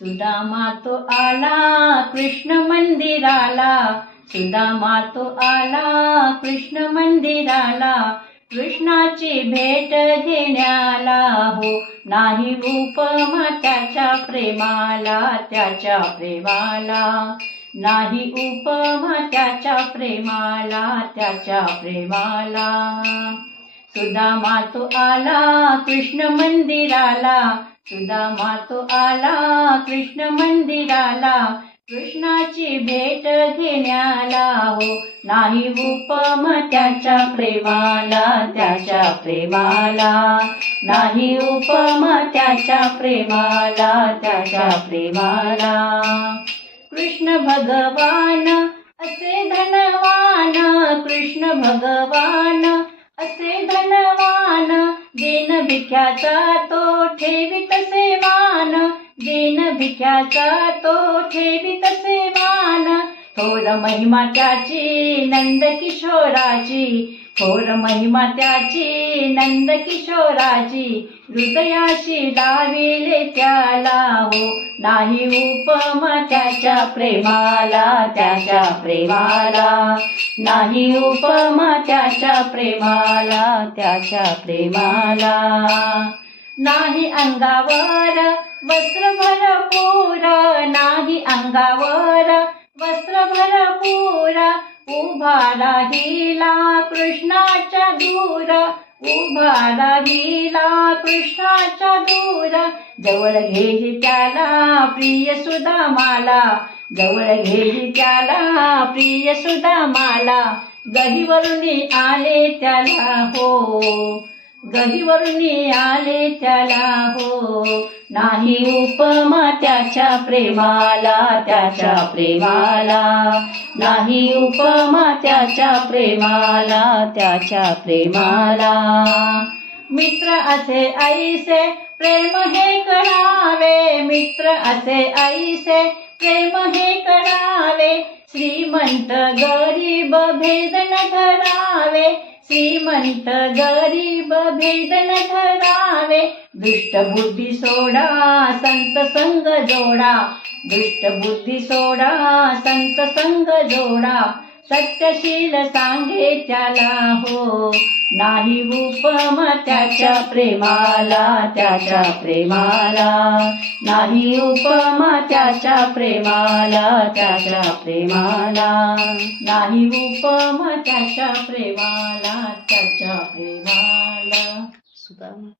सुदामा तो आला कृष्ण मंदिराला, सुदामा तो आला कृष्ण मंदिराला, कृष्णाची भेट घेण्याला हो, नाही उपमा त्याच्या प्रेमाला, त्याच्या प्रेमाला नाही उपमा त्याच्या प्रेमाला, त्याच्या प्रेमाला. सुदामा तो आला कृष्ण मंदिराला, सुदामा तो आला कृष्ण मंदिराला, कृष्णाची भेट घेण्याला हो, नाही उपमा त्याच्या प्रेमाला, त्याच्या प्रेमाला नाही उपमा त्याच्या प्रेमाला, त्याच्या प्रेमाला. कृष्ण भगवान असे धनवान, कृष्ण भगवान असे धनवान, दीन भिख्याचा तो ठेवीतसे मान, दीन भिख्याचा तो ठेवीतसे मान. थोर महिमा त्याची नंद किशोराची, थोर महिमा त्याची नंद किशोराची, हृदयाशी लाविले त्याला हो, नाही उपमा त्याच्या प्रेमाला, त्याच्या प्रेमाला नाही उपमा त्याच्या प्रेमाला, त्याच्या प्रेमाला. नाही अंगावर वस्त्र भरपूर, नाही अंगावर वस्त्र भरपूर, उभा राहिला कृष्णाच्या दूर, उभा राहिला कृष्णाच्या दूर. जवळ घेई त्याला प्रिय सुदामाला, जवळ घेई त्याला प्रिय सुदामाला, गहीवरुनी आले त्याला हो, गहीवरुनी आले त्याला हो, नाही उपमा त्याच्या प्रेमाला, त्याच्या प्रेमाला नाही उपमा त्याच्या प्रेमाला, त्याच्या प्रेमाला. मित्र असे ऐसे प्रेम हे करावे, मित्र असे ऐसे प्रेम हे करावे, श्रीमंत गरीब भेद न धरावे, श्रीमंत गरीब भेद न धरावे. दुष्ट बुद्धी सोडा संत संग जोडा, दुष्ट बुद्धी सोडा संत संग जोडा, सत्यशील सांगे त्याला हो, नाही उपमा त्याच्या प्रेमाला, त्याच्या प्रेमाला नाही उपमा त्याच्या प्रेमाला, त्याच्या प्रेमाला नाही उपमा त्याच्या प्रेमाला, त्याच्या प्रेमाला. सुदामा